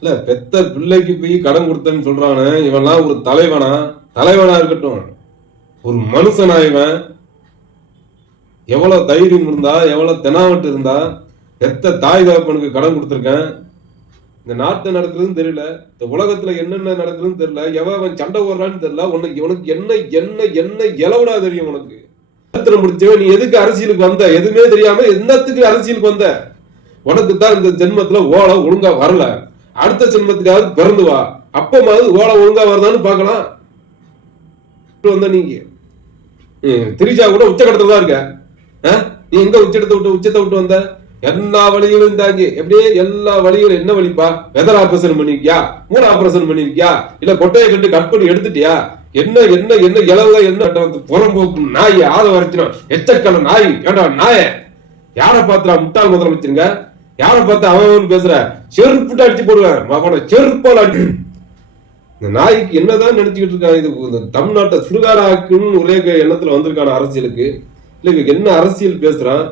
இல்ல பெத்த பிள்ளைக்கு போய் கடன் கொடுத்தேன்னு சொல்றானே, இவன்லாம் ஒரு தலைவனா? தலைவனா இருக்கட்டும், ஒரு மனுஷனா இவன்? எவ்வளவு தைரியம் இருந்தா, எவ்வளவு தெனாவட்டு இருந்தா, பெத்த தாய் தகப்பனுக்கு கடன் கொடுத்துருக்கேன். இந்த நாட்டுல நடக்குதுன்னு தெரியல, இந்த உலகத்துல என்னென்ன நடக்குதுன்னு தெரியல, எவன் சண்டை போடுறான்னு தெரியல. உனக்கு என்ன என்ன என்ன எலவுடா தெரியும் உனக்கு? முடிச்சவன் நீ எதுக்கு அரசியலுக்கு வந்த? எதுவுமே தெரியாம என்னத்துக்கு அரசியலுக்கு வந்த? உனக்கு தான் இந்த ஜென்மத்துல ஓலை ஒழுங்கா வரல. அடுத்த ஜென்மத்துக்காவது பிறந்து வா, அப்பமாவது ஓலை ஒழுங்கா வருதான்னு பாக்கலாம். வந்த நீங்க திரிஜா கூட உச்சக்கட்டத்துல தான் இருக்க. நீ எங்க உச்சத்தை விட்டு வந்த? எல்லா வழிகளும் தாங்கி எப்படியே எல்லா வழிகளும் என்ன வழிப்பா? Weather operation பண்ணிருக்கியா? மூணு ஆபரேஷன் பண்ணிருக்கியா? இல்ல கொட்டையை கண்டு கட் பண்ணி எடுத்துட்டியா? என்ன என்ன என்ன இளவுல என்ன புறம்போக்கு நாய் ஆத வரைச்சிடும் எச்சக்கல நாய். ஏண்டா நாய யார பாத்துறா முட்டாள் முதலமைச்சருங்க? யார பார்த்து அவன் பேசுற? செருப்புட்டு அடிச்சு போடுவேன், செருப்பால் அடி. இந்த நாய்க்கு என்னதான் நினைச்சுக்கிட்டு இருக்கான்? இது தமிழ்நாட்டை சுடுகாடாக்குன்னு ஒரே எண்ணத்துல வந்திருக்கான அரசியலுக்கு. இல்ல என்ன அரசியல் பேசுறான்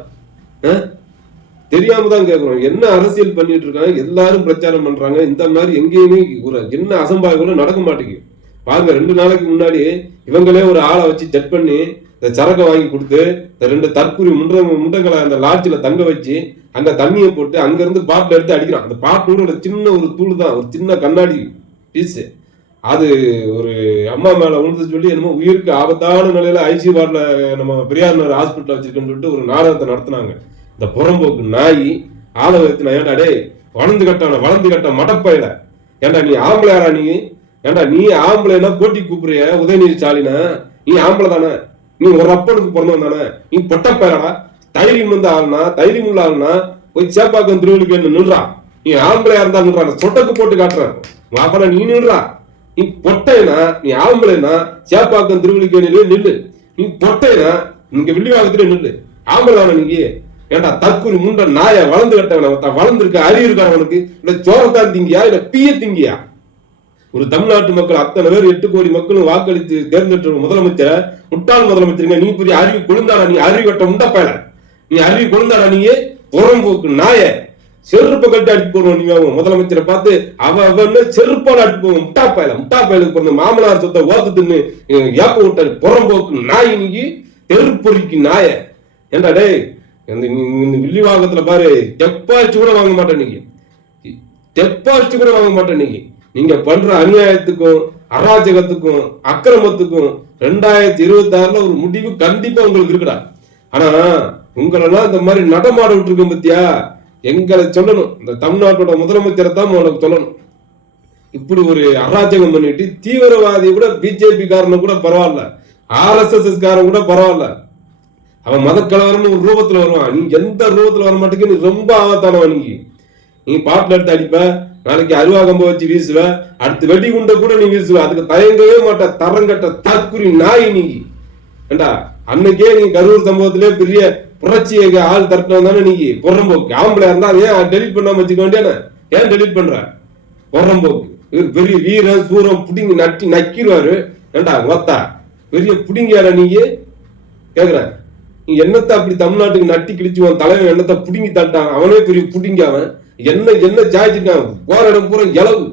தெரியாம தான் கேட்கிறோம். என்ன அரசியல் பண்ணிட்டு இருக்காங்க? எல்லாரும் பிரச்சாரம் பண்றாங்க. இந்த மாதிரி எங்கேயுமே ஒரு என்ன அசம்பாவிதம் நடக்க மாட்டேங்குது. பாருங்க, 2 நாளைக்கு முன்னாடி இவங்களே ஒரு ஆளை வச்சு செட் பண்ணி இந்த சரக்கை வாங்கி கொடுத்து இந்த 2 தற்கூரி முண்டங்களை அந்த லாட்ஜில தங்க வச்சு அங்க தண்ணியை போட்டு அங்க இருந்து பாட்டில் எடுத்து அடிக்கிறான். அந்த பாட்டோட சின்ன ஒரு தூள் தான், ஒரு சின்ன கண்ணாடி பீஸ். அது ஒரு அம்மா மேல உழுந்து சொல்லி என்னமோ உயிருக்கு ஆபத்தான நிலையில ஐசி வார்டுல நம்ம பெரியார் நகர் ஹாஸ்பிட்டல் வச்சிருக்கேன்னு சொல்லிட்டு ஒரு நாடகத்தை நடத்தினாங்க. இந்த புறம்போக்கு நாய் ஆளை வச்சு நான் ஏன்டா டே வளர்ந்து கட்ட மடப்பையில ஏன்டா நீ ஆம்பளையாரா? நீ ஏன்டா நீ ஆம்பளைனா போட்டி கூப்பிடுறிய? உதயநிதி ஸ்டாலினா நீ ஆம்பளை தானே? நீ ஒரு அப்பனுக்கு பிறந்தவன் தானே? நீ பொட்டப்பயலடா. தைரியம் வந்து ஆளுனா, தைரியம் உள்ள ஆளுனா போய் சேப்பாக்கம் திருவள்ளுக்கு நின்றா. நீ ஆம்பளையா இருந்தா நின்றா, சொட்டக்கு போட்டு காட்டுறேன் அப்பனா நீ நின்றா. நீ பொட்டைனா, நீ ஆம்பளைனா சேப்பாக்கம் திருவள்ளுக்கு நில்லு. நீ பொட்டைனா இங்க வில்லிவாகத்துல நில்லு. ஆம்பளை தானே நீங்க? ஏன்டா தற்கூரி முண்ட நாய வளர்ந்து கட்டவன வளர்ந்துருக்க அறிவு இருக்கான உனக்கு? இல்ல சோரத்தான் திங்கியா? இல்ல பீய திங்கியா? ஒரு தமிழ்நாட்டு மக்கள் அத்தனை பேர் 8 கோடி மக்களும் வாக்களித்து தேர்ந்தெடுத்த முதலமைச்சர் முட்டாள் முதலமைச்சருங்க. நீ பெரிய அறிவு கொழுந்தாடா? நீ அறிவு கட்ட முண்டப்பயல, நீ அறிவு கொழுந்தாடா? நீயே புறம்போக்கு நாய செருப்பை கட்டி அடிச்சு போடுவோம். நீ முதலமைச்சரை பார்த்து அவன் செருப்பால அடிச்சு போவோம். முட்டாப்பயலுக்கு பிறந்த மாமனார் சொத்தை ஓத்து தின்னு ஏப்ப விட்ட புறம்போக்கு நாய். நீங்க தெருப்பொறிக்கு நாய. ஏண்டா டே வில்லிவாகத்துல பாரு, டெப்பாஸ்ட் கூட வாங்க மாட்டேன் நீங்க. டெப்பாஸ்ட் கூட வாங்க மாட்டேன் நீங்க. நீங்க பண்ற அநியாயத்துக்கும் அராஜகத்துக்கும் அக்கிரமத்துக்கும் 2026 ஒரு முடிவு கண்டிப்பா உங்களுக்கு இருக்குடா. ஆனா உங்களெல்லாம் இந்த மாதிரி நடமாட விட்டுருக்கோம் பத்தியா? எங்களை சொல்லணும், இந்த தமிழ்நாட்டோட முதலமைச்சரை தான் உனக்கு சொல்லணும். இப்படி ஒரு அராஜகம் பண்ணிட்டு தீவிரவாதி கூட, பிஜேபி காரன் கூட பரவாயில்ல, RSS காரன் கூட பரவாயில்ல, அவன் மதக்கலவரன்னு ஒரு ரூபத்துல வருவான். நீ எந்த ரூபத்துல வர மாட்டேங்க. நீ ரொம்ப ஆபத்தானவன். நீ பாட்டில் எடுத்து அடிப்ப, நாளைக்கு அருவாகம்ப வச்சு வீசுவ, அடுத்து வெடி குண்டை கூட நீ வீசுவ. அதுக்கு தயங்கவே மாட்ட தரங்கட்ட தற்குறி நாய் நீ. ஏண்டா அன்னைக்கே நீ கரூர் சம்பவத்திலே பெரிய புரட்சியை ஆள் தரட்டும் தானே நீ? பொறம்போக்கு ஆம்பளை இருந்தா ஏன் டெலிட் பண்ணாம வச்சுக்க வேண்டியானே? ஏன் டெலிட் பண்ற? பொறம்போக்கு இவர் பெரிய வீரன் சூரம் புடிங்கி நட்டி நக்கிடுவாரு. ஏண்டா ஒத்தா பெரிய புடிங்கியாடா நீயே கேக்குற? நீ என்னத்தை அப்படி தமிழ்நாட்டுக்கு நட்டி கிழிச்சுவான் தலைவன்? என்னத்தை புடுங்கி தட்டான்? அவனே பெரிய புடுங்கி. அவன் என்ன என்ன சாய்ச்சிருக்கான்? போற இடம் பூரா இளவு,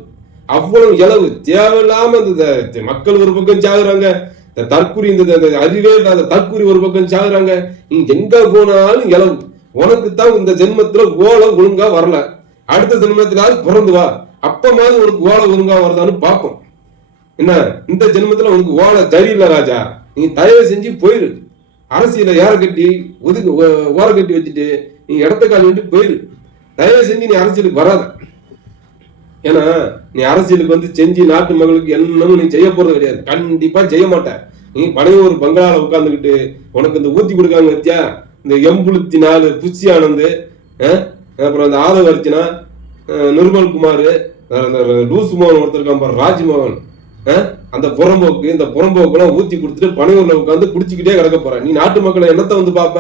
அவ்வளவு இளவு. தேவையில்லாம இந்த மக்கள் ஒரு பக்கம் சாகுறாங்க, இந்த தற்கூரி இந்த அறிவே இல்லாத தற்கூரி ஒரு பக்கம் சாகுறாங்க. நீ எங்க போனாலும் இளவு. உனக்கு தான் இந்த ஜென்மத்துல ஓலை ஒழுங்கா வரல. அடுத்த ஜென்மத்திலாவது பிறந்து வா, அப்பமாவது உனக்கு ஓலை ஒழுங்கா வருதான்னு பார்ப்போம். என்ன இந்த ஜென்மத்துல உனக்கு ஓலை சரியில்லை ராஜா. நீ தயவு செஞ்சு போயிரு. அரசியல யார கட்டி ஓர கட்டி வச்சுட்டு நீ இடத்த கால் விட்டு போயிரு. தயவு செஞ்சு நீ அரசியலுக்கு வராத. ஏன்னா நீ அரசியலுக்கு வந்து செஞ்சு நாட்டு மக்களுக்கு என்னன்னு நீ செய்ய போறது கிடையாது. கண்டிப்பா செய்ய மாட்ட. நீ பழைய ஒரு பங்களால உட்கார்ந்துக்கிட்டு உனக்கு இந்த ஊத்தி கொடுக்காங்க வச்சியா, இந்த எம்புளுத்தி 4 புஷி ஆனந்து, அப்புறம் அந்த ஆதவ அர்ச்சனா, நிர்மல் குமார், லூசு மோகன் ஒருத்தர் இருக்கான் பாரு, ராஜ்மோகன், அந்த புறம்போக்கு, இந்த புறம்போக்கெல்லாம் ஊத்தி கொடுத்துட்டு பனையூர்ல உட்காந்து குடிச்சுக்கிட்டே கிடக்க போற. நீ நாட்டு மக்களை என்னத்தை வந்து பாப்ப?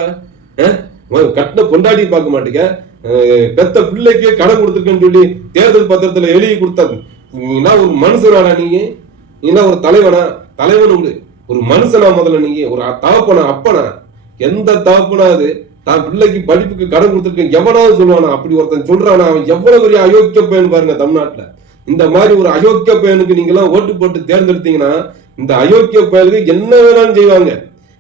கட்டின கொண்டாடி பார்க்க மாட்டேங்க. பெத்த பிள்ளைக்கே கடன் கொடுத்துருக்கேன்னு சொல்லி தேர்தல் பத்திரத்துல எழுதி கொடுத்தது. நீனா ஒரு மனுஷனாடா? நீனா ஒரு தலைவனா? தலைவன் ஒரு மனுஷனா? முதல்ல நீங்க ஒரு தகப்பனா அப்பனா? எந்த தகப்பனா அது தான் பிள்ளைக்கு படிப்புக்கு கடன் கொடுத்துருக்கேன் எவனாவது சொல்லுவானா? அப்படி ஒருத்தன் சொல்றானா? அவன் எவ்வளவு பெரிய அயோக்கிய பையன் பாருங்க தமிழ்நாட்டுல. இந்த மாதிரி ஒரு அயோக்கிய பயனுக்கு நீங்க எல்லாம் ஓட்டு போட்டு தேர்ந்தெடுத்தீங்கன்னா இந்த அயோக்கிய பயலுக்கு என்ன வேணாலும் செய்வாங்க.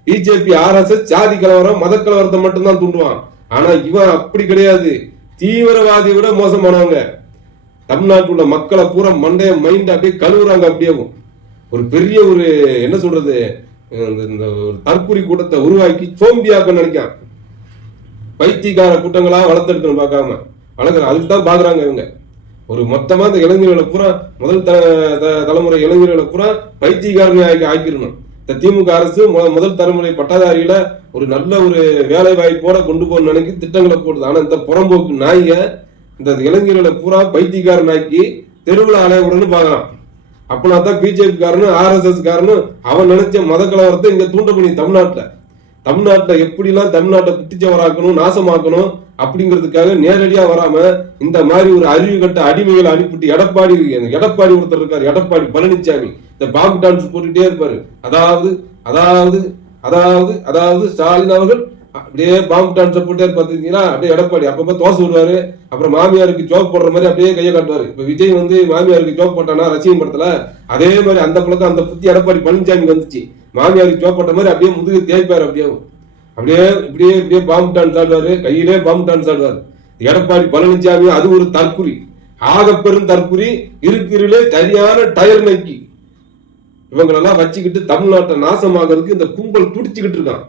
பிஜேபி RSS ஜாதி கலவரம் மத கலவரத்தை மட்டும்தான் தூண்டுவான். ஆனா இவன் அப்படி கிடையாது, தீவிரவாதியை விட மோசமானவங்க. தமிழ்நாட்டில் உள்ள மக்களை பூரா மண்டைய மைண்ட் அப்படியே கழுவுறாங்க. அப்படியே ஒரு பெரிய ஒரு என்ன சொல்றது இந்த ஒரு தற்கொலை கூட்டத்தை உருவாக்கி சோம்பியாக்க நினைக்கான். பைத்தியக்கார கூட்டங்களா வளர்த்தெடுக்கணும் பார்க்காம வளர்க்குற அதுக்கு தான் பாக்குறாங்க இவங்க. ஒரு மொத்தமா இந்த இளைஞர்களை பூரா முதல் தலைமுறை இளைஞர்களை பூரா பைத்தியக்காரனை ஆக்கிடணும். இந்த திமுக அரசு முதல் தலைமுறை பட்டதாரியில ஒரு நல்ல ஒரு வேலை வாய்ப்போட கொண்டு போக நினைக்கி திட்டங்களை போடுது. ஆனா இந்த புறம்போக்கு நாய இந்த இளைஞர்களை பூரா பைத்தியக்காரன் ஆக்கி தெருவில் அலையவுடன்னு பாக்குறான். அப்பனா தான் பிஜேபி காரனும் RSS காரனும் அவன் நினைச்ச மத கலவரத்தை இங்க தூண்ட பண்ணி தமிழ்நாட்டில் எப்படிலாம் தமிழ்நாட்டை குட்டிச்சவராக்கணும் நாசமாக்கணும் அப்படிங்கிறதுக்காக நேரடியா வராம இந்த மாதிரி ஒரு அறிவு கட்ட அடிமைகளை அனுப்பிட்டு எடப்பாடி ஒருத்தர் இருக்காரு, எடப்பாடி பழனிசாமி இந்த பாம்பு டான்ஸ் போட்டுட்டே இருப்பாரு. அதாவது அதாவது அதாவது அதாவது ஸ்டாலின் அவர்கள் அப்படியே பாம்பு டான்ஸ் போட்டே பார்த்துருக்கீங்களா? அப்படியே எடப்பாடி அப்பப்போ தோசை விடுவாரு, அப்புறம் மாமியாருக்கு ஜோக் போடுற மாதிரி அப்படியே கையை காட்டுவாரு. இப்ப விஜய் மாமியாருக்கு ஜோக் போட்டானா ரசிகம் படத்துல, அதே மாதிரி அந்த பழக்கம் அந்த புத்தி எடப்பாடி பழனிசாமி வந்துச்சு. மாமியாருக்கு ஜோக் போட்ட மாதிரி அப்படியே முதுகு தேய்ப்பாரு. அப்படியே இப்படியே இப்படியே பாம்பு டான்ஸ் ஆடுவாரு, கையிலே பாம்பு டான்ஸ் ஆடுவாரு எடப்பாடி பழனிசாமி. அது ஒரு தற்குறி, ஆகப்பெரும் தற்குறி, இருக்கிறிலே சரியான டயர் நக்கி இவங்களெல்லாம் வச்சுக்கிட்டு தமிழ்நாட்டை நாசமாகிறதுக்கு இந்த கும்பல் துடிச்சுக்கிட்டு இருக்கான்.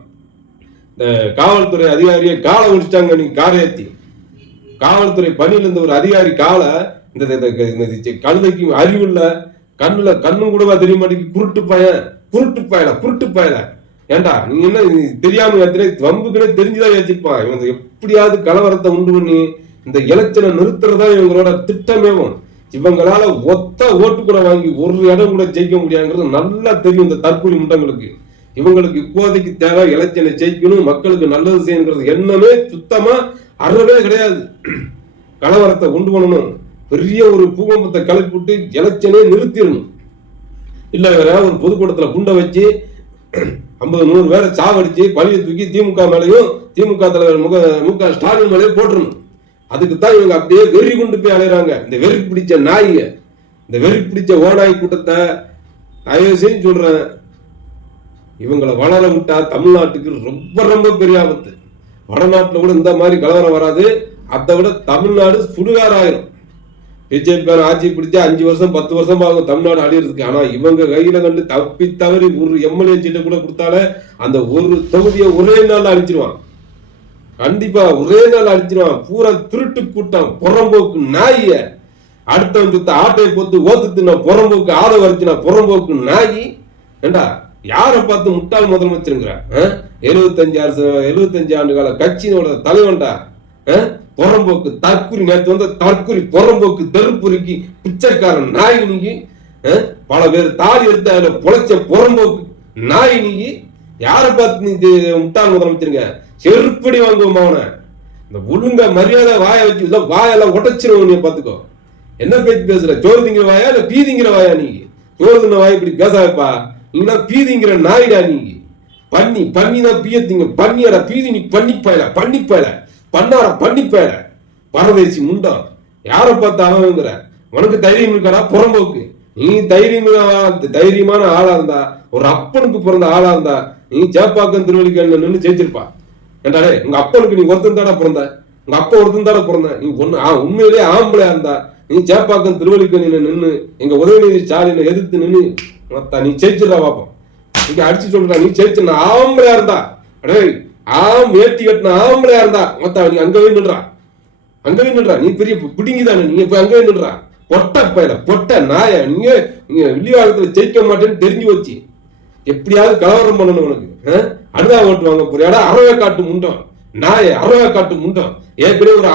இந்த காவல்துறை அதிகாரியை காலை ஒடிச்சிட்டாங்க. நீங்க காரையத்தி காவல்துறை பணியில இருந்த ஒரு அதிகாரி காலை இந்த கழுதைக்கு அறிவுள்ள கண்ணும் கூடவா தெரிய மாட்டேங்குது. குருட்டு பயல ஏண்டா நீ என்ன தெரியாம வம்புக்குனே தெரிஞ்சுதான் ஏற்றிருப்பான். இவங்க எப்படியாவது கலவரத்தை உண்டு பண்ணி இந்த எலெக்ஷனை நிறுத்துறதா இவங்களோட திட்டமேவும். இவங்களால ஒத்த ஓட்டு கூட வாங்கி ஒரு இடம் கூட ஜெயிக்க முடியாதுங்கிறது நல்லா தெரியும் இந்த தற்கொலை முண்டங்களுக்கு. இவங்களுக்கு இப்போதைக்கு தேவை எலெக்ஷனை ஜெயிக்கணும், மக்களுக்கு நல்லது செய்யணுங்கிறது எண்ணமே சுத்தமா அறவே கிடையாது. கலவரத்தை கொண்டு பண்ணணும், பெரிய ஒரு பூகம்பத்தை கிளப்பிவிட்டு எலெக்ஷனே நிறுத்திடணும். இல்ல வேற ஒரு பொதுக்கூட்டத்துல குண்டை வச்சு 50-100 பேரை சாவடிச்சு பழியை தூக்கி திமுக மேலையும் திமுக தலைவர் மு.க. ஸ்டாலின் மேலேயும் போட்டுருணும். அதுக்குத்தான் இவங்க அப்படியே வெறி கொண்டு போய் அலைறாங்க. இந்த வெறி பிடிச்ச நாய, இந்த வெறி பிடிச்ச ஓநாய் கூட்டத்தை தயவு செஞ்சு சொல்றேன், இவங்களை வளர விட்டா தமிழ்நாட்டுக்கு ரொம்ப ரொம்ப பெரிய ஆபத்து. வடநாட்டுல கூட இந்த மாதிரி கலவரம் வராது, அதை விட தமிழ்நாடு சுடுகாராயிரும். பிஜேபி ஆட்சி பிடிச்சா 5 வருஷம் 10 வருஷம் ஆகும் தமிழ்நாடு அழியிறதுக்கு. ஆனா இவங்க கையில கண்டு தப்பி தவறி ஒரு MLA சீட்டை கூட கொடுத்தாலே அந்த ஒரு தொகுதியை ஒரே நாள் அழிச்சிருவான். கண்டிப்பா ஒரே நாள் அழிச்சிருவான். பூரா திருட்டு கூட்டம், புறம்போக்கு நாய, அடுத்தவன் சுத்த ஆட்டையை போத்து ஓத்துனா புறம்போக்கு, ஆத வரைச்சுனா புறம்போக்கு நாயி. ஏண்டா யாரை பார்த்து முட்டாள் முதலமைச்சருங்கிற? 75 ஆண்டு கால கட்சியோட தலைவன்டா புறம்போக்கு தற்குறி. நேற்று வந்த தற்குறி புறம்போக்கு தெருப்புரிக்கு பிச்சைக்காரன் நாய் நீங்கி, பல பேர் தாலி எடுத்து அதுல பொழைச்ச புறம்போக்கு நாய் நீங்கி. யாரை பார்த்து நீ முட்டாள் முதலமைச்சருங்க? செருப்படி வாங்குவோம் அவனை. இந்த ஒழுங்க மரியாதை வாயை வச்சு இல்ல வாயெல்லாம் உடைச்சிருவோம். நீ பாத்துக்கோ, என்ன பேச்சு பேசுற? சோறு திங்கிற வாயா இல்ல பீ திங்கிற வாயா? நீ சோறு தின்ன வாய் இப்படி பேசாப்பா, நீங்க பீ திங்கிற நாயிடா. நீங்க பண்ணிதான் பீய திங்க பண்ணியடா. பீதி நீ பண்ணிப்பாயல பண்ணார பண்ணிப்பாயல பரதேசி முண்டம். யாரை பார்த்து அவங்கிற? உனக்கு தைரியம் இருக்காடா புறம்போக்கு? நீ தைரியமான ஆளா இருந்தா, ஒரு அப்பனுக்கு பிறந்த ஆளா இருந்தா நீ சேப்பாக்கம் திருவள்ளிக்கல்ல நின்று ஜெயிச்சிருப்பா. ஏண்டாடே உங்க அப்பனுக்கு நீ ஒருத்தன் தாடா பிறந்த, உங்க அப்பா ஒருத்தன் தாடா பிறந்த. நீ உண்மையிலேயே ஆம்பளையா இருந்தா நீ சேப்பாக்கம் திருவள்ளிக்கல்ல நின்று எங்க உதயநிதி ஸ்டாலினை எதிர்த்து நின்று நீ ஜெயிச்சிடா பாப்போம். நீங்க அடிச்சு சொல்ற நீ ஜெயிச்ச ஆம்பளையா இருந்தா, அடே வேட்டி கட்டின ஆம்பளையா இருந்தா மொத்தம் நீ அங்கவே நின்றா. நீ பெரிய பிடிங்கிதானே, நீங்க இப்ப அங்கவே நின்றா. பொட்ட நாய, நீங்க வில்லிவாளத்துல ஜெயிக்க மாட்டேன்னு தெரிஞ்சு வச்சு எப்படியாவது கலவரம் பண்ணணும். உனக்கு அனுதா ஓட்டு வாங்க போறியாடா? அறவேக்காட்டு முண்டம் நாய, அறவேக்காட்டு முண்டம். ஏற்கனவே ஒரு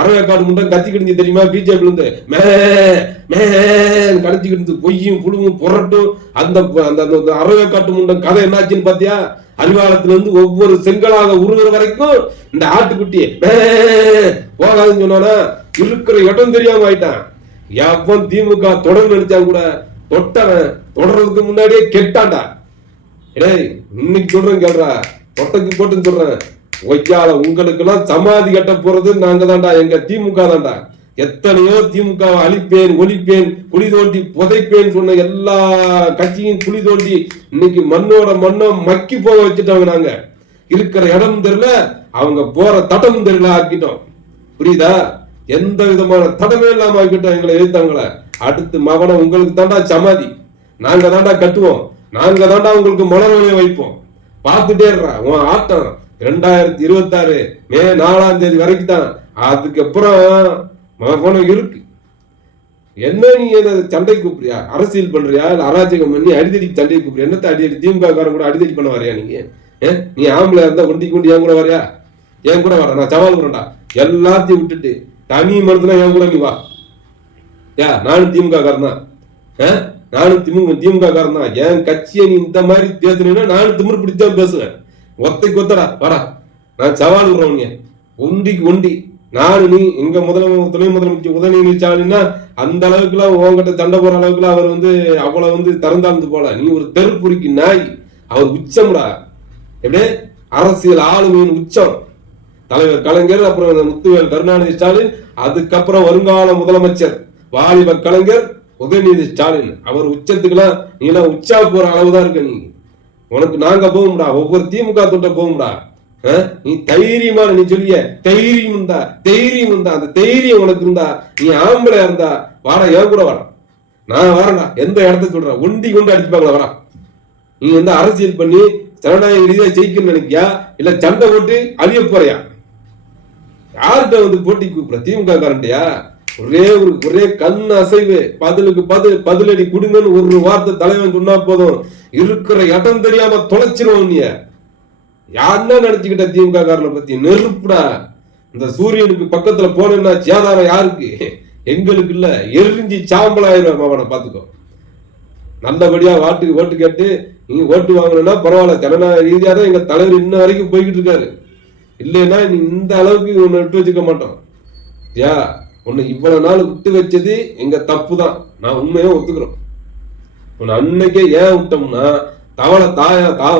அறவேக்காட்டு முண்டம் கத்தி கிடிஞ்சு தெரியுமா? பிஜேபி இருந்து கடிச்சுக்கிட்டு பொய்யும் புழுவும் புரட்டும். அந்த அறவேக்காட்டு முண்டம் கதை என்னாச்சுன்னு பாத்தியா? அறிவாலத்துல இருந்து ஒவ்வொரு செங்கலாக உருகிற வரைக்கும் இந்த ஆட்டுக்குட்டியை போகாதுன்னு சொன்னானா இருக்கிற இடம் தெரியாம ஆயிட்டான். எவன் திமுக தொடர்ந்து நினைச்சா கூட தொட்டவன் தொடர்றதுக்கு முன்னாடியே கெட்டான்டா. ஏய் இன்னைக்கு சொல்றேன் கேள்றா, தொட்டைக்கு போட்டுன்னு சொல்றேன். ஒய்யால உங்களுக்கு எல்லாம் சமாதி கட்ட போறது நாங்க தான்டா, எங்க திமுக தான்டா. எத்தனையோ திமுகவை அழிப்பேன், ஒழிப்பேன், குழி தோண்டி புதைப்பேன் சொன்ன எல்லா கட்சியும் குழி தோண்டி இன்னைக்கு மண்ணோட மண்ணை மக்கி போக வச்சுட்டோங்க. நாங்க இருக்கிற இடம் தெரியல, அவங்க போற தடமும் தெரியல ஆக்கிட்டோம். புரியுதா? எந்த விதமான தடமே இல்லாம ஆக்கிட்டோம் எங்களை எதிர்த்தவங்களை. அடுத்து மகனை உங்களுக்கு தாண்டா சமாதி, நாங்க தாண்டா கட்டுவோம், நாங்க தாண்டா உங்களுக்கு மலர்வலையை வைப்போம். பார்த்துட்டே இருறா உன் ஆட்டம். 2026 மே 4ஆம் தேதி வரைக்கும் தான். அதுக்கப்புறம் மகனும் இருக்கு. என்ன நீ சண்டை கூப்பிடுறியா? அரசியல் பண்றியா? இல்ல அராஜகம் பண்ணி அடிதடி சண்டை கூப்பிடுறியா? என்னத்த அடிதடி? திமுக காரன் கூட அடிதடி பண்ண வரையா நீங்க? நீ ஆம்பளை இருந்தா ஒண்டி கொண்டு என் கூட வரையா? என் கூட வர, நான் சவால் பண்ணா எல்லாத்தையும் விட்டுட்டு தனி மனத்துல என் கூட நீ வா. நானும் திமுக காரன் தான், நானும் திமுக காரன் தான். என் கட்சியை நீ இந்த மாதிரி பேசுனீங்கன்னா நானும் திமிரு பிடிச்சா பேசுவேன். ஒத்தைக்கு ஒத்தடா வாடா, நான் சவால் விடுறவங்க ஒண்டிக்கு ஒண்டி. நானு நீ எங்க துணை முதலமைச்சர் உதயநிதி ஸ்டாலின்னா அந்த அளவுக்குலாம் உங்ககிட்ட சண்டை போற அளவுக்குலாம் அவர் அவ்வளவு திறந்தாழ்ந்து போல. நீ ஒரு தெருப்புரிக்கு நாய். அவர் உச்சம்டா. எப்படியே அரசியல் ஆளுமையின் உச்சம் தலைவர் கலைஞர், அப்புறம் முத்துவேல் கருணாநிதி ஸ்டாலின், அதுக்கப்புறம் வருங்கால முதலமைச்சர் வாலிப கலைஞர் உதயநிதி ஸ்டாலின். அவர் உச்சத்துக்குலாம் நீ எல்லாம் உச்சா போற அளவுதான் இருக்க. நீ உனக்கு நாங்க போகும்டா, ஒவ்வொரு திமுக தொட்ட போகும்டா. நீ தைரியமான நீ சொல்லிய தைரியம் இருந்தா அந்த தைரியம் உனக்கு இருந்தா, நீ ஆம்பளை இருந்தா வாடா, ஏன் கூட வாடா, நான் வரேன்டா. எந்த இடத்த சொல்ற ஒண்டி கொண்டு அடிச்சுப்பாங்களா வரா. நீ அரசியல் பண்ணி ஜனநாயக ரீதியா ஜெயிக்கணும்னு நினைக்கியா? இல்ல சண்டை போட்டு அழிய போறியா? யார்கிட்ட போட்டி கூப்பிட? திமுக காரண்டியா? ஒரே கண் அசைவு, பதிலுக்கு பதிலடி குடுங்கன்னு ஒரு வார்த்தை தலைவன் சொன்னா போதும், இருக்கிற இடம் தெரியாம தொலைச்சிருவோம். நீ யாருன்னா நினைச்சுக்கிட்ட திமுக காரனை பத்தி? நெருப்புடா. இந்த சூரியனுக்கு பக்கத்துல போனா சேதாரம் யாருக்கு? எங்களுக்கு இல்ல, எரிஞ்சு சாம்பலாயிரம். அவனை பாத்துக்கோ. நல்லபடியா ஓட்டு கேட்டு நீங்க ஓட்டு வாங்கணும்னா பரவாயில்ல. ஜனநாயக ரீதியா தான் எங்க தலைவர் இன்ன வரைக்கும் போய்கிட்டு இருக்காரு. இல்லைன்னா நீ இந்த அளவுக்கு உன்னை விட்டு வச்சுக்க மாட்டோம். உன்னை இவ்வளவு நாள் விட்டு வச்சது எங்க தப்பு தான், நான் உண்மையா ஒத்துக்கிறோம். உன்னை அன்னைக்கே ஏன் விட்டோம்னா, தவளை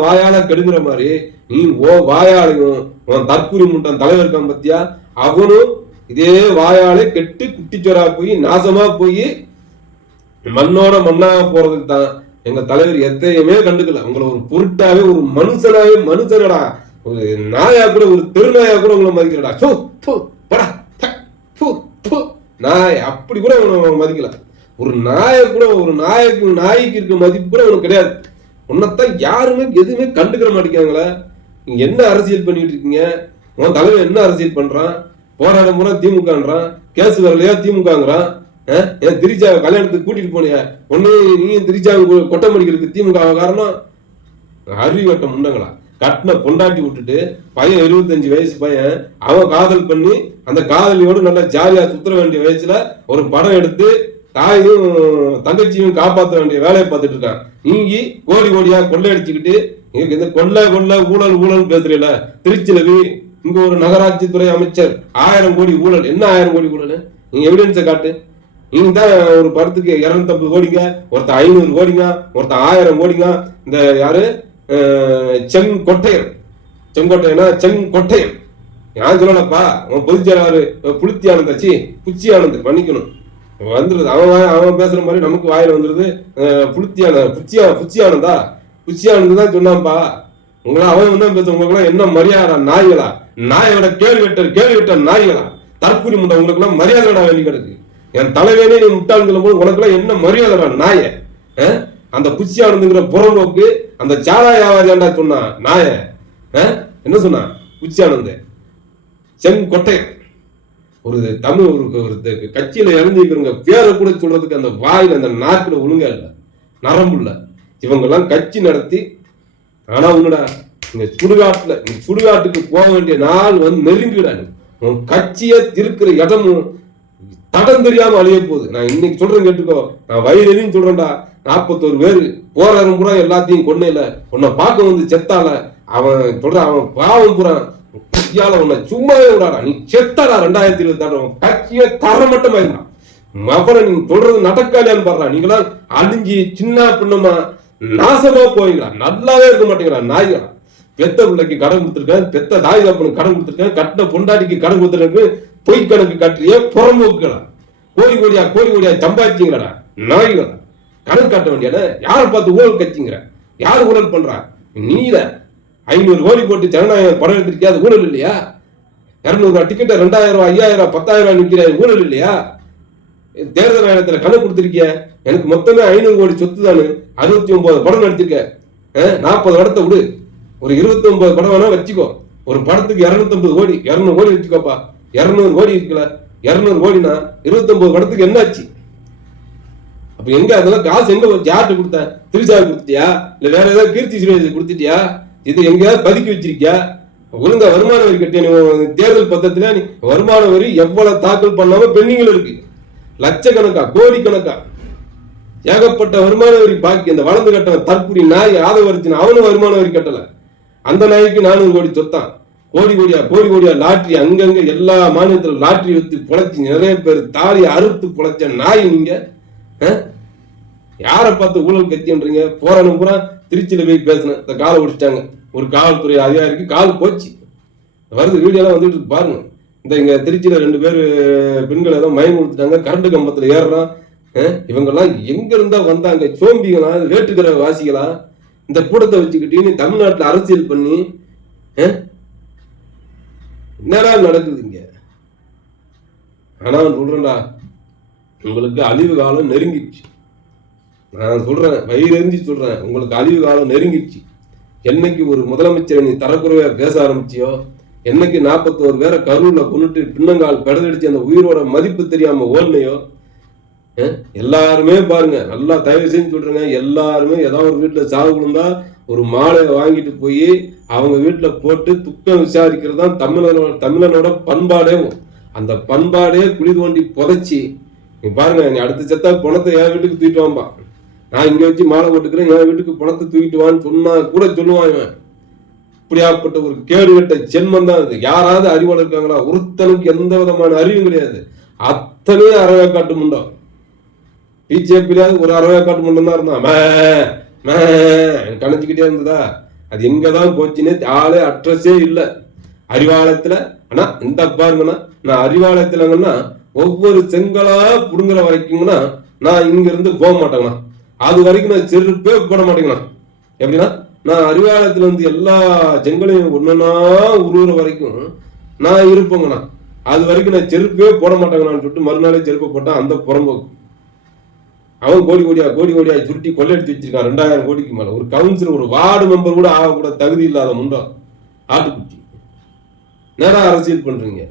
வாயால கெடுங்கிற மாதிரி நீ வாயாலையும் உன் தற்கூரி முட்டன் தலைவர் இருக்கான் பத்தியா, அவனும் இதே வாயாலே கெட்டு குட்டிச்சோரா போய் நாசமா போய் மண்ணோட மண்ணாக போறதுக்கு தான் எங்க தலைவர் எத்தையுமே கண்டுக்கல. உங்களை ஒரு பொருட்டாவே, ஒரு மனுஷனடா, ஒரு நாயா கூட, ஒரு தெருநாயா கூட உங்களை மதிக்கலடா. நாய் அப்படி கூட உன மதிக்கல. ஒரு நாயை கூட, ஒரு நாய்க்கு இருக்க மதிப்பு கூட உனக்கு கிடையாது. உன்னத்தான் யாருமே எதுவுமே கண்டுக்கிற மாட்டேங்கிறாங்களே. நீங்க என்ன அரசியல் பண்ணிட்டு இருக்கீங்க? உன் தலைவர் என்ன அரசியல் பண்றான்? போராடும் போனா திமுகன்றான், கேஸ் வரலையா திமுகங்கிறான். ஏன் திரிச்சாவை கல்யாணத்துக்கு கூட்டிட்டு போனியா? ஒன்னு நீயும் திரிச்சாவை கொட்டம் அடிக்கிறதுக்கு திமுக காரணம்? அறிவட்டம் முண்டங்களா? கட்டின பொண்டாட்டி விட்டுட்டு பையன் 25 வயசு பையன், அவன் காதல் பண்ணி அந்த காதலியோடு நல்லா ஜாலியா சுத்துற வேண்டிய வயசுல ஒரு படம் எடுத்து தாயும் தங்கச்சியும் காப்பாற்ற வேண்டிய வேலையை பார்த்துட்டு இருக்கான். நீங்கி கோடியா கொள்ளையடிச்சுக்கிட்டு இந்த கொள்ளை ஊழல் பேசுறீல. திருச்சியில இங்க ஒரு நகராட்சி துறை அமைச்சர் 1000 கோடி ஊழல். என்ன 1000 கோடி ஊழல்? நீங்க எவிடன்ஸை காட்டு. நீங்க தான் ஒரு படத்துக்கு 250 கோடிங்க, ஒருத்தர் 500 கோடிங்க, ஒருத்தர் 1000 கோடிங்க. இந்த யாரு செங்கொட்டையன் யாரும் சொல்லலப்பா. அவன் பொதுச்செயலாளர் புச்சி ஆனந்த் மன்னிக்கணும் வந்துருது. அவன் பேசுற மாதிரி நமக்கு வாயில வந்துருது. புச்சி ஆனந்த் தான் சொன்னான்பா. உங்களா அவன் தான் பேச. உங்களுக்கு என்ன மரியாதை? நாய்களா? நாயோட கேள்வி விட்ட நாய்களா? தற்கூரி முண்டை உங்களுக்கு எல்லாம் மரியாதை வேண்டி கிடக்கு. என் தலைவேனே நீ முட்டாள் சொல்லும் போது உனக்கு எல்லாம் என்ன மரியாதை நாய? அந்த புச்சி ஆனந்துங்கிற புறம்போக்கு அந்த சாரா வியாபாரியாண்டா சொன்னா நாய. என்ன சொன்னா? புச்சி ஆனந்த் செங்கொட்டையன். ஒரு தமிழ் ஒரு கட்சியில இறஞ்சிக்கிறவங்க பேரை கூட சொல்றதுக்கு அந்த வாயில அந்த நாக்குல ஒழுங்கா இல்ல, நரம்பு இல்ல. இவங்க எல்லாம் கட்சி நடத்தி, ஆனா உன்னடா இங்க சுடுகாட்டுக்கு போக வேண்டிய நாள் நெருங்கிடா. உன் கட்சிய திருக்கிற இடமும் தடம் தெரியாம அழிய போகுது. நான் இன்னைக்கு சொல்றேன் கேட்டுக்கோ. நான் வயிறுன்னு சொல்றேன்டா. 41 பேரு போராடும் பூரா எல்லாத்தையும் கொன்னையில உன்னை பார்க்க செத்தால. அவன் சொல்றான், அவன் பாவம் புறான். உன்னை சும்மாவே விடாடா, நீ செத்தாடா. 2026 கட்சியை தரமட்டமா இருந்தான். மகனை நீ சொல்றது நடக்காலியான்னு பாடுறா. நீங்களா அழிஞ்சி சின்ன பின்னமா நாசமா போவீங்களா? நல்லாவே இருக்க மாட்டீங்களா நாய்களா? பெத்த பிள்ளைக்கு கடன் கொடுத்துருக்கேன், பெத்த தாய் தப்பனுக்கு கடன் கொடுத்துருக்கேன், கட்டின பொண்டாட்டிக்கு கடன் கொடுத்துருக்கு, பொய் கணக்கு காட்டுறிய புறம்போக்குகளா, கோடி கோடியா சம்பாதிச்சிங்களா நாய்களா, கணக்கு காட்ட வேண்டியான யாரை பார்த்து ஊழல் கட்சிங்கிற, யார் ஊழல் பண்றா? நீல 500 கோடி போட்டு ஜனநாயகம் படம் எடுத்திருக்கியா, அது ஊழல் இல்லையா? 200 ரூபாய் டிக்கெட்டை 2000 ரூபாய் 5000 ரூபாய் 10,000 ரூபாய் நிற்கிற ஊழல் இல்லையா? தேர்தல் ஆணையத்துல கணக்கு கொடுத்திருக்கிய, எனக்கு மொத்தமே 500 கோடி சொத்து தானு, 69 படம் நடிச்சிருக்க, 40 படத்தை விடு, ஒரு 29 படம் வேணா வச்சுக்கோ, ஒரு படத்துக்கு 250 கோடி 200 கோடி வச்சுக்கோப்பா, 200 கோடி இருக்குல்ல, 200 கோடினா 29 படத்துக்கு என்னாச்சு? அப்ப எங்க அதெல்லாம் காசு எங்க யார்கிட்ட கொடுத்த? திருச்சாவை கொடுத்துட்டியா, இல்ல வேற ஏதாவது கீர்த்தி சுரேஷ் கொடுத்துட்டியா? இது எங்கேயாவது பதுக்கி வச்சிருக்கியா? ஒழுங்கா வருமான வரி கட்டிய தேர்தல் பத்திரத்துல நீ வருமான வரி எவ்வளவு தாக்கல் பண்ணாம பெண்டிங்ல இருக்கு, லட்சக்கணக்கா கோடி கணக்கா ஏகப்பட்ட வருமான வரி பாக்கி. அந்த வளர்ந்து கட்டவன் தற்குறி நாய் ஆதவரிச்சு அவனும் வருமான வரி கட்டல, அந்த நாய்க்கு 400 கோடி சொத்தான், கோடி கோடியா லாட்ரி அங்கங்க எல்லா மாநிலத்துல லாட்ரி வித்து பொழைச்சி நிறைய பேர் தாலி அறுத்து பொழைச்ச நாய் நீங்க. யாரை பார்த்து ஊழல் கட்சின்றீங்க? போராடும் பூரா திருச்சியில போய் பேசினேன், இந்த காலை ஒடிச்சிட்டாங்க, ஒரு காவல்துறை அதிகாரிக்கு கால் போச்சு, வருது வீடியோலாம் வந்துட்டு பாருங்க. இந்த இங்க திருச்சியில 2 பேர் பெண்கள் ஏதோ மயம் கொடுத்துட்டாங்க, கரண்ட் கம்பத்துல ஏறுறான். இவங்கெல்லாம் எங்க இருந்தா வந்தாங்க? சோம்பிகளா, வேட்டுக்கிற வாசிகளா? இந்த கூட்டத்தை வச்சுக்கிட்டு தமிழ்நாட்டுல அரசியல் பண்ணி என்னடா நடக்குது இங்க? ஆனா சொல்றேன்டா, உங்களுக்கு அழிவு காலம் நெருங்கிடுச்சு. நான் சொல்றேன், வயிறெறிஞ்சி சொல்றேன், உங்களுக்கு அழிவு காலம் நெருங்கிடுச்சு. என்னைக்கு ஒரு முதலமைச்சரை நீ தரக்குறையா பேச ஆரம்பிச்சியோ, என்னைக்கு 41 பேரை கரூர்ல கொண்டுட்டு பின்னங்கால் பெடலடிச்சு அந்த உயிரோட மதிப்பு தெரியாம ஓடனையோ, எல்லாருமே பாருங்க, நல்லா தயவு செஞ்சு சொல்றேங்க, எல்லாருமே ஏதாவது ஒரு வீட்டுல சாவு விழுந்தா ஒரு மாலையை வாங்கிட்டு போய் அவங்க வீட்டுல போட்டு துக்கம் விசாரிக்கிறது தான் தமிழனோட பண்பாடே. அந்த பண்பாடே குழி தோண்டி புதைச்சி நீ பாருங்க, நீ அடுத்த செத்தா பணத்தை என் வீட்டுக்கு தூக்கிட்டு வான்பா, நான் இங்க வச்சு மாலை போட்டுக்கிறேன், என் வீட்டுக்கு பணத்தை தூக்கிட்டு வான்னு சொன்னா கூட சொல்லுவான் இவன். இப்படியாப்பட்ட ஒரு கேடுகட்ட ஜென்மம் தான் இது. யாராவது அறிவாளர் இருக்காங்களா? ஒருத்தனுக்கு எந்த விதமான அறிவும் கிடையாது, அத்தனையும் அறவே காட்டு முண்டோம். பிஜேபியிலாவது ஒரு அறவே காட்டு முண்டம் தான் இருந்தான், கணச்சிக்கிட்டே இருந்ததா? அது எங்கதான் போச்சுன்னே ஆளே அட்ரஸே இல்லை அறிவாலயத்துல. ஆனா இந்த பாருங்கன்னா, நான் அறிவாலயத்துலங்கன்னா ஒவ்வொரு செங்கலா புடுங்குற வரைக்கும்னா நான் இங்க இருந்து போக மாட்டேங்கண்ணா, அது வரைக்கும் நான் செருப்பே போட மாட்டேங்கண்ணா. எப்படின்னா, நான் அறிவாலயத்துல வந்து எல்லா செங்கலையும் ஒன்னா உருவுற வரைக்கும் நான் இருப்பேங்கண்ணா, அது வரைக்கும் நான் செருப்பே போட மாட்டேங்கண்ணான்னு சொல்லிட்டு மறுநாளே செருப்பை போட்டான் அந்த புறம்போக்கு. அவன் கோடி கோடியா சுருட்டி கொள்ளையடிச்சு வச்சிருக்கான் 2000 கோடிக்கு மேல. ஒரு கவுன்சிலர், ஒரு வார்டு மெம்பர் கூட ஆகக்கூட தகுதி இல்லாத முண்டம் ஆட்டுக்குட்டி. நேரம் அரசியல் பண்றீங்க,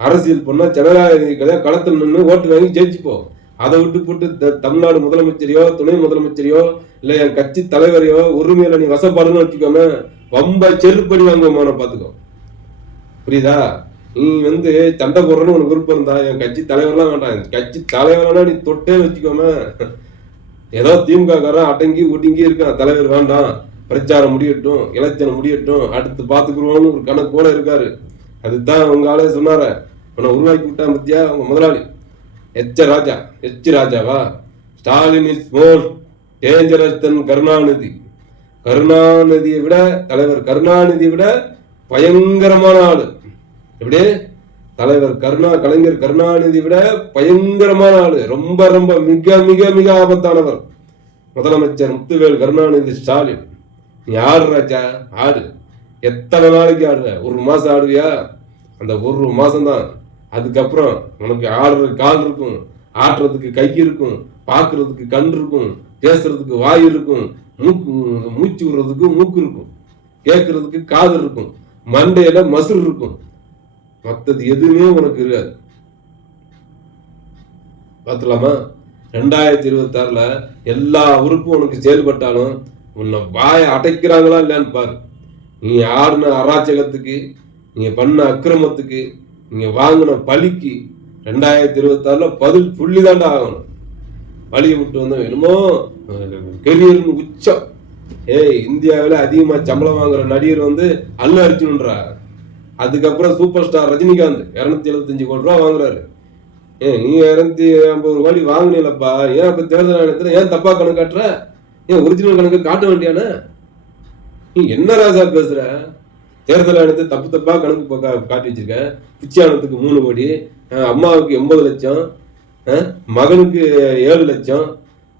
அரசியல் பண்ணா ஜனநாயக களத்தில் நின்று ஓட்டு வாங்கி ஜெயிச்சுப்போ. அதை விட்டு போட்டு தமிழ்நாடு முதலமைச்சரையோ துணை முதலமைச்சரையோ இல்ல என் கட்சி தலைவரையோ உரிமையில நீ வசப்பாடுன்னு வச்சுக்கோமே, ரொம்ப செருப்படி வாங்குவோமான பாத்துக்கோ. புரியுதா? நீ வந்து சண்டை போடுறன்னு உனக்கு விருப்பம் இருந்தா என் கட்சி தலைவர்லாம் வேண்டாம், கட்சி தலைவர்னா நீ தொட்டே வச்சுக்கோமே. ஏதோ திமுக காரன் அடங்கி ஒடுங்கி இருக்கான், தலைவர் வேண்டாம், பிரச்சாரம் முடியட்டும், எலெக்ஷன் முடியட்டும், அடுத்து பாத்துக்குருவோன்னு ஒரு கணக்கோட இருக்காரு. அதுதான் உங்க ஆளே சொன்னார, உன்னை உருவாக்கி விட்டான் பத்தியா உங்க முதலாளி எச் ராஜாவா? Stalin is more dangerous than Karunanidhi. கருணாநிதியை விட, தலைவர் கருணாநிதியை விட பயங்கரமான ஆளு. எப்படி? தலைவர் கலைஞர் கருணாநிதி விட பயங்கரமான ஆளு, ரொம்ப ரொம்ப மிக மிக மிக ஆபத்தானவர் முதலமைச்சர் முத்துவேல் கருணாநிதி ஸ்டாலின். நீ ஆடு ராஜா, ஆடு. எத்தனை நாளைக்கு ஆடுவ? 1 மாசம் ஆடுவியா? அந்த 1 மாசம்தான். அதுக்கப்புறம் உனக்கு ஆடுறதுக்கு கால் இருக்கும், ஆட்டுறதுக்கு கை இருக்கும், பார்க்கறதுக்கு கண் இருக்கும், பேசுறதுக்கு வாய் இருக்கும், மூச்சு விடுறதுக்கு மூக்கு இருக்கும், கேட்கறதுக்கு காது இருக்கும், மண்டையில மசுறு இருக்கும், மற்றது எதுவுமே உனக்கு இருக்காது. பார்த்துலாமா? 2026ல எல்லா உறுப்பும் உனக்கு செயல்பட்டாலும் உன்னை வாயை அடைக்கிறாங்களா இல்லையான்னு பாரு. நீ ஆடின அராஜகத்துக்கு, நீங்க பண்ண அக்கிரமத்துக்கு, நீங்க வாங்கின பழிக்கு 2026ல பதில் புள்ளிதாண்டா ஆகணும். வழியை விட்டு வந்தோம் என்னமோ கெரியர்னு உச்சம். இந்தியாவில அதிகமா சம்பளம் வாங்குற நடிகர் வந்து அல்ல அர்ஜுன்ன்றா. அதுக்கப்புறம் சூப்பர் ஸ்டார் ரஜினிகாந்த் 275 கோடி ரூபா வாங்குறாரு. நீ 250 கோடி வாங்கினீங்களப்பா, ஏன் இப்ப தேர்தல் ஆணையத்துல ஏன் தப்பா கணக்கு காட்டுற? ஏன் ஒரிஜினல் கணக்கு காட்ட வேண்டியானே? நீ என்ன ராஜா பேசுற? தேர்தல் ஆணையத்தை தப்பா கணக்கு காட்டி வச்சிருக்க. பிச்சானத்துக்கு 3 கோடி, அம்மாவுக்கு 80 லட்சம், மகனுக்கு 7 லட்சம்,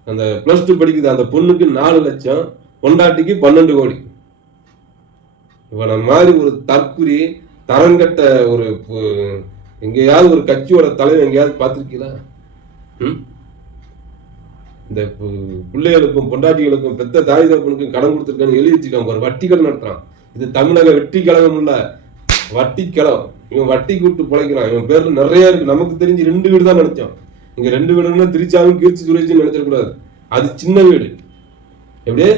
அந்த +2 படிக்குது அந்த பொண்ணுக்கு 4 லட்சம், பொண்டாட்டிக்கு 12 கோடி. இவனை மாதிரி ஒரு தற்குறி தரங்கட்ட ஒரு எங்கேயாவது ஒரு கட்சியோட தலைவர் எங்கேயாவது பார்த்துருக்கீங்களா? இந்த பிள்ளைகளுக்கும் பொண்டாட்டிகளுக்கும் பெத்த தாய் தகப்பனுக்கும் கடன் கொடுத்துருக்கான்னு எழுதி வச்சிருக்காங்க. ஒரு வட்டி கடன் நடத்துறான். இது தமிழக வெட்டி கழகம் இல்ல, வட்டி கழகம். இவன் வட்டி கூட்டு பிழைக்கிறான். இவன் பேர்ல நிறைய இருக்கு. நமக்கு தெரிஞ்சு 2 வீடு தான் நினைச்சோம். இங்க 2 வீடுன்னா திருச்சாவும் கீர்த்தி சுரேஷ் நினைச்சிடக்கூடாது. அது சின்ன வீடு. எப்படியே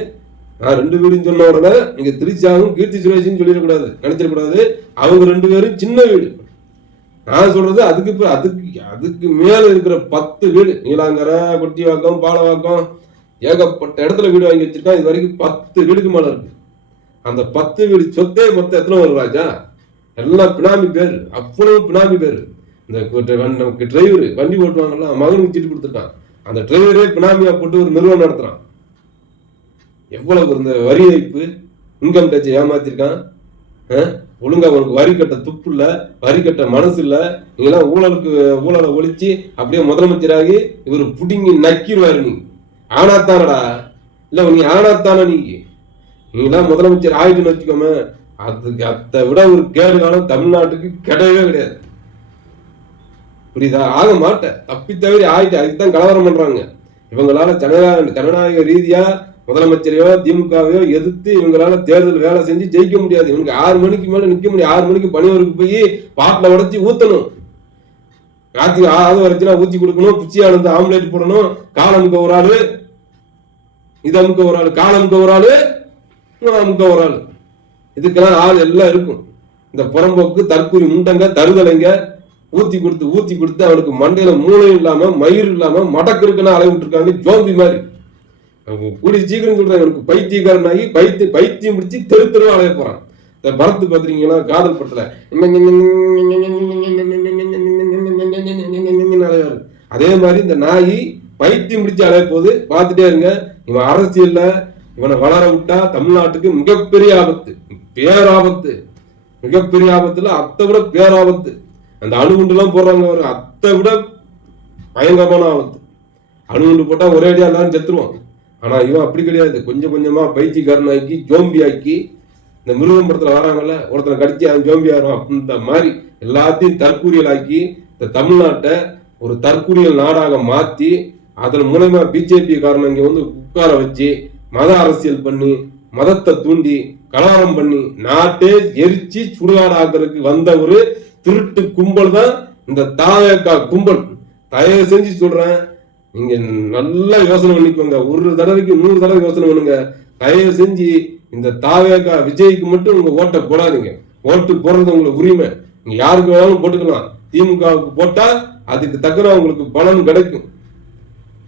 நான் 2 வீடுன்னு சொன்ன உடனே நீங்க திருச்சாவும் கீர்த்தி சுரேஷ் சொல்லிடக்கூடாது, நினைச்சிடக்கூடாது. அவங்க 2 பேரும் சின்ன வீடு. நான் சொல்றது அதுக்கு மேல இருக்கிற 10 வீடு, நீலாங்கரை, கொட்டிவாக்கம், பாலவாக்கம், ஏகப்பட்ட இடத்துல வீடு வாங்கி வச்சிருக்கான். இது வரைக்கும் 10 வீடுக்கு மேல இருக்கு. அந்த 10 வீடு சொத்தே மொத்தம் எத்தனை வரும் ராஜா? எல்லாம் பினாமி பேர், அவ்வளவு பினாமி பேர். இந்த டிரைவர் வண்டி ஓட்டுவாங்கல்ல, மகனுக்கு சீட்டு கொடுத்துருக்கான். அந்த டிரைவரே பினாமியா போட்டு ஒரு நிறுவனம் நடத்துறான். எவ்வளவு இந்த வரி ஏய்ப்பு, இன்கம் டேக்ஸ் ஏமாத்திருக்கான். ஒழுங்கா உனக்கு வரி கட்ட துப்பு இல்ல, வரி கட்ட மனசு இல்ல. நீங்களாம் ஊழலை ஒழிச்சு அப்படியே முதலமைச்சராகி இவர் புடிங்கி நக்கிடுவாரு. நீ ஆனாத்தானடா, இல்ல நீ ஆனாத்தான நீங்களாம் முதலமைச்சர் ஆயிட்டுன்னு வச்சுக்கோமே, அதுக்கு அதை விட ஒரு கேடு காலம் தமிழ்நாட்டுக்கு கிடையவே கிடையாது. புரியுதா? ஆக மாட்டேன், தப்பி தவிர ஆயிட்டு. அதுக்குதான் கலவரம் பண்றாங்க. இவங்களால ஜனநாயக ரீதியா முதலமைச்சரையோ திமுகவையோ எதிர்த்து இவங்களால தேர்தல் வேலை செஞ்சு ஜெயிக்க முடியாது. இவனுக்கு 6 மணிக்கு மேல நிக்க முடியும். 6 மணிக்கு பணிவருக்கு போய் பாட்டில உடச்சி ஊத்தணும். ராத்திரி வரைச்சுனா ஊத்தி கொடுக்கணும். பிச்சியானது ஆம்லேட் போடணும். காலமுக்க ஒரு ஆளு, இது அமுக்க ஒரு ஆளு, காலமுக்க ஒரு ஆளு, அமுக்க ஒரு ஆளு. இதுக்கெல்லாம் ஆள் எல்லாம் இருக்கும். இந்த புறம்போக்கு தற்கூரி முண்டங்க தருதலைங்க ஊத்தி கொடுத்து அவனுக்கு மண்டையில மூளையும் இல்லாம மயிர் இல்லாம மடக்கு இருக்குன்னு அலை விட்டுருக்காங்க. ஜோம்பி மாதிரி கூடி சீக்கிரம் சொல்றேன். எனக்கு பைத்தியக்காரன் ஆகி பைத்தியம் பிடிச்சி தெருவா அலைய போறான். இந்த பரத்து பாத்திரீங்களா காதல் படத்துல அலையாரு. அதே மாதிரி இந்த நாய் பைத்தியம் பிடிச்சு அலைய போது பார்த்துட்டே இருங்க. இவன் அரசியல்ல இவனை வளர விட்டா தமிழ்நாட்டுக்கு மிகப்பெரிய ஆபத்து, பேராபத்து. மிகப்பெரிய ஆபத்துல அதை விட பேராபத்து. அந்த அணுகுண்டு எல்லாம் போடுறாங்க, அதை விட பயங்கரமான ஆபத்து. அணுகுண்டு போட்டா ஒரே அடியா எல்லாரும் செத்துருவான். ஆனா இவன் அப்படி கிடையாது. கொஞ்சம் கொஞ்சமா பைத்தியக்காரன் ஆக்கி ஜோம்பி ஆக்கி, இந்த மிருகம் படத்துல வராங்கல்ல, ஒருத்தனை கடிச்சு அவன் ஜோம்பி ஆகிறான், அப்படின்ற மாதிரி எல்லாத்தையும் தற்கூரியல் ஆக்கி இந்த தமிழ்நாட்டை ஒரு தற்கூரியல் நாடாக மாத்தி, அதன் மூலமா பிஜேபி காரன் இங்க வந்து உட்கார வச்சு மத அரசியல் பண்ணி, மதத்தை தூண்டி கலவரம் பண்ணி நாட்டே எரிச்சு சுடுகாடு ஆக்கிறதுக்கு வந்த ஒரு திருட்டு கும்பல் தான் இந்த தாவேக்கா கும்பல். தயவு செஞ்சு சொல்றேன், நீங்க நல்லா யோசனை பண்ணிக்கோங்க. ஒரு தடவைக்கு 100 தடவை யோசனை பண்ணுங்க. தயவு செஞ்சு இந்த தாவேக்கா விஜய்க்கு மட்டும் உங்க ஓட்டை போடாதீங்க. ஓட்டு போடுறது உங்களுக்கு உரிமை. நீங்க யாருக்கு வேணாலும் போட்டுக்கலாம். திமுகவுக்கு போட்டா அதுக்கு தக்கன உங்களுக்கு பலன் கிடைக்கும்.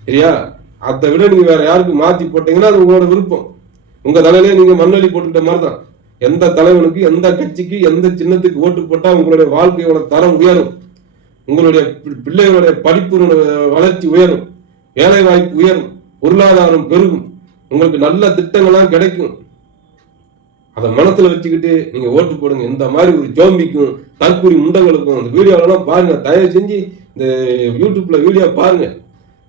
சரியா? அதை விட நீங்க வேற யாருக்கு மாத்தி போட்டீங்கன்னா அது உங்களோட விருப்பம். உங்க தலையிலே நீங்க மண்ணலி போட்டுக்கிட்ட மாதிரிதான். எந்த தலைவனுக்கு, எந்த கட்சிக்கு, எந்த சின்னத்துக்கு ஓட்டு போட்டா உங்களுடைய வாழ்க்கையோட தரம் உயரும், உங்களுடைய பிள்ளைகளுடைய படிப்பு வளர்ச்சி உயரும், வேலை வாய்ப்பு உயரும், பொருளாதாரம் பெருகும், உங்களுக்கு நல்ல திட்டங்கள்லாம் கிடைக்கும். அதை மனசுல வச்சுக்கிட்டு நீங்க ஓட்டு போடுங்க. இந்த மாதிரி ஒரு ஜோம்பிக்கும் தற்கூரி முண்டங்களுக்கும் அந்த வீடியோலாம் பாருங்க. தயவு செஞ்சு இந்த யூடியூப்ல வீடியோ பாருங்க.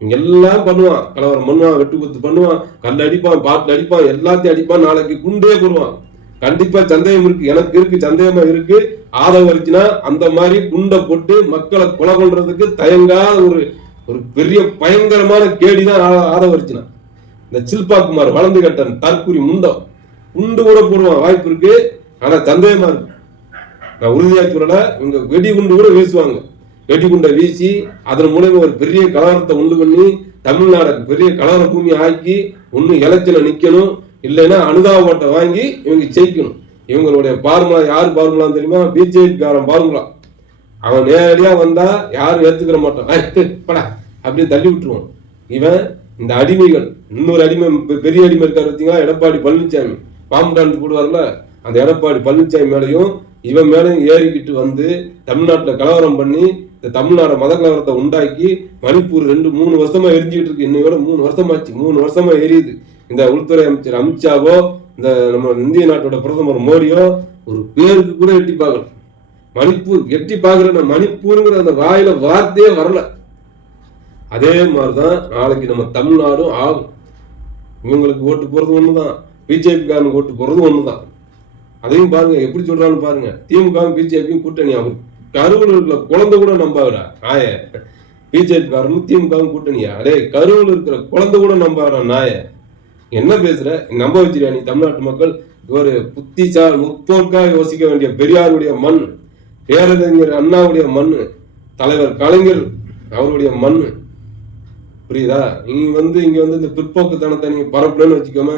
இங்க எல்லாம் பண்ணுவான், கலவரம் பண்ணுவான், வெட்டு குத்து பண்ணுவான், கல் அடிப்பான், பாட்டில் அடிப்பான், எல்லாத்தையும் அடிப்பான். நாளைக்கு குண்டே போடுவான். கண்டிப்பா சந்தேகம் இருக்கு, எனக்கு இருக்கு, சந்தேகமா இருக்கு. ஆதரவு வச்சுன்னா அந்த மாதிரி குண்டை போட்டு மக்களை கொலை பண்றதுக்கு தயங்காத ஒரு பெரிய பயங்கரமான கேடிதான் ஆதரவு வச்சுனா. இந்த சில்பாக்குமார் வளர்ந்து கட்டன் தற்கூரி முண்டம் குண்டு கூட போடுவான், வாய்ப்பு இருக்கு. ஆனா சந்தேகமா இருக்கு. நான் உறுதியா சொல்லல, இவங்க வெடிகுண்டு கூட வீசுவாங்க. வெடிகுண்டை வீசி அதன் மூலமா ஒரு பெரிய கலவரத்தை உண்டு பண்ணி தமிழ்நாடு பெரிய கலவர பூமி ஆக்கி ஒன்னு எலெக்ஷன்ல நிக்கணும், இல்லைன்னா அனுதாப ஓட்டை வாங்கி இவங்க ஜெயிக்கணும். இவங்களுடைய பார்முலா யாரு பார்முலான்னு தெரியுமா? பிஜேபி காரன் பார்முலா. அவன் நேரடியா வந்தா யாரும் ஏத்துக்கிற மாட்டான், படா அப்படியே தள்ளி விட்டுருவான். இவன் இந்த அடிமைகள், இன்னொரு அடிமை, பெரிய அடிமை இருக்காரு பார்த்தீங்களா, எடப்பாடி பழனிசாமி பாம்புடான்னு போடுவார்ல, அந்த எடப்பாடி பழனிசாமி மேலையும் இவன் மேலையும் ஏறிக்கிட்டு வந்து தமிழ்நாட்டில் கலவரம் பண்ணி இந்த தமிழ்நாடு மத கலவரத்தை உண்டாக்கி மணிப்பூர் 2-3 வருஷமா எரிஞ்சுக்கிட்டு இருக்கு. இன்னையோட 3 வருஷமாச்சு. 3 வருஷமா எரியுது. இந்த உள்துறை அமைச்சர் அமித்ஷாவோ இந்த நம்ம இந்திய நாட்டோட பிரதமர் மோடியோ ஒரு பேருக்கு கூட எட்டி பார்க்கல. மணிப்பூர் எட்டி பார்க்கற மணிப்பூருங்கிற அந்த வாயில வார்த்தையே வரல. அதே மாதிரிதான் நாளைக்கு நம்ம தமிழ்நாடும் ஆகும். இவங்களுக்கு ஓட்டு போறது ஒண்ணுதான், பிஜேபி காரனுக்கு ஓட்டு போறது ஒண்ணுதான். அதையும் பாருங்க எப்படி சொல்றான்னு பாருங்க. திமுக பிஜேபியும் கூட்டணி. அவர் கருவில் இருக்கிற குழந்தை கூட நம்பாவிடா நாய. பிஜேபி காரனும் திமுகவும் கூட்டணியா? அதே கருவில் இருக்கிற குழந்தை கூட நம்பாவிடா நாய. என்ன பேசுற? நம்ப வச்சிருக்கா நீ தமிழ்நாட்டு மக்கள்? ஒரு புத்திசால் முற்போக்காக யோசிக்க வேண்டிய பெரியாருடைய மண், பேரறிஞர் அண்ணாவுடைய மண், தலைவர் கலைஞர் அவருடைய மண். புரியுதா? இங்க வந்து இந்த பிற்போக்குத்தனத்தை நீங்க பரப்புலன்னு வச்சுக்கோம,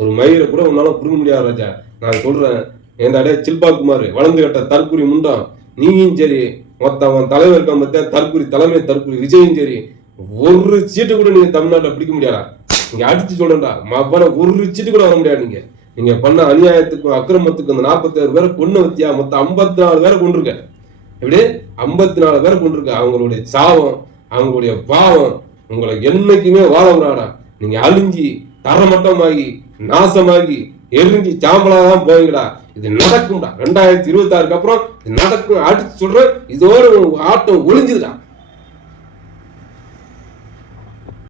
ஒரு மயிரை கூட உன்னால புடுங்க முடியாது ராஜா. நான் சொல்றேன், எந்த அடைய சில்பா குமார் வளர்ந்து கட்ட தற்குறி முண்டான் நீயும் சரி, மொத்தம் தலைவர் கம்பத்தை தற்குறி தலைமை தற்குறி விஜயும் சரி, ஒரு சீட்டு கூட நீங்க தமிழ்நாட்டில் பிடிக்க முடியாதா? நீங்க அடிச்சு சொல்றா மப்பன ஒரு சீட்டு கூட வர முடியாது. நீங்க பண்ண அநியாயத்துக்கும் அக்கிரமத்துக்கும் அந்த 47 பேரை கொண்டு வத்தியா மொத்தம் 54 பேரை கொண்டிருக்க. இப்படி 54 பேரை கொண்டிருக்க. அவங்களுடைய சாபம், அவங்களுடைய பாவம் உங்களை என்னைக்குமே வாழ விடாடா. நீங்க அழிஞ்சி தரமட்டமாகி நாசமாகி எரிஞ்சி சாம்பலாதான் போவீங்கடா. இது நடக்கும்டா. 2026 அப்புறம் இது நடக்கும். அடிச்சு சொல்றேன், இதோட ஆட்டம் ஒளிஞ்சுதுடா.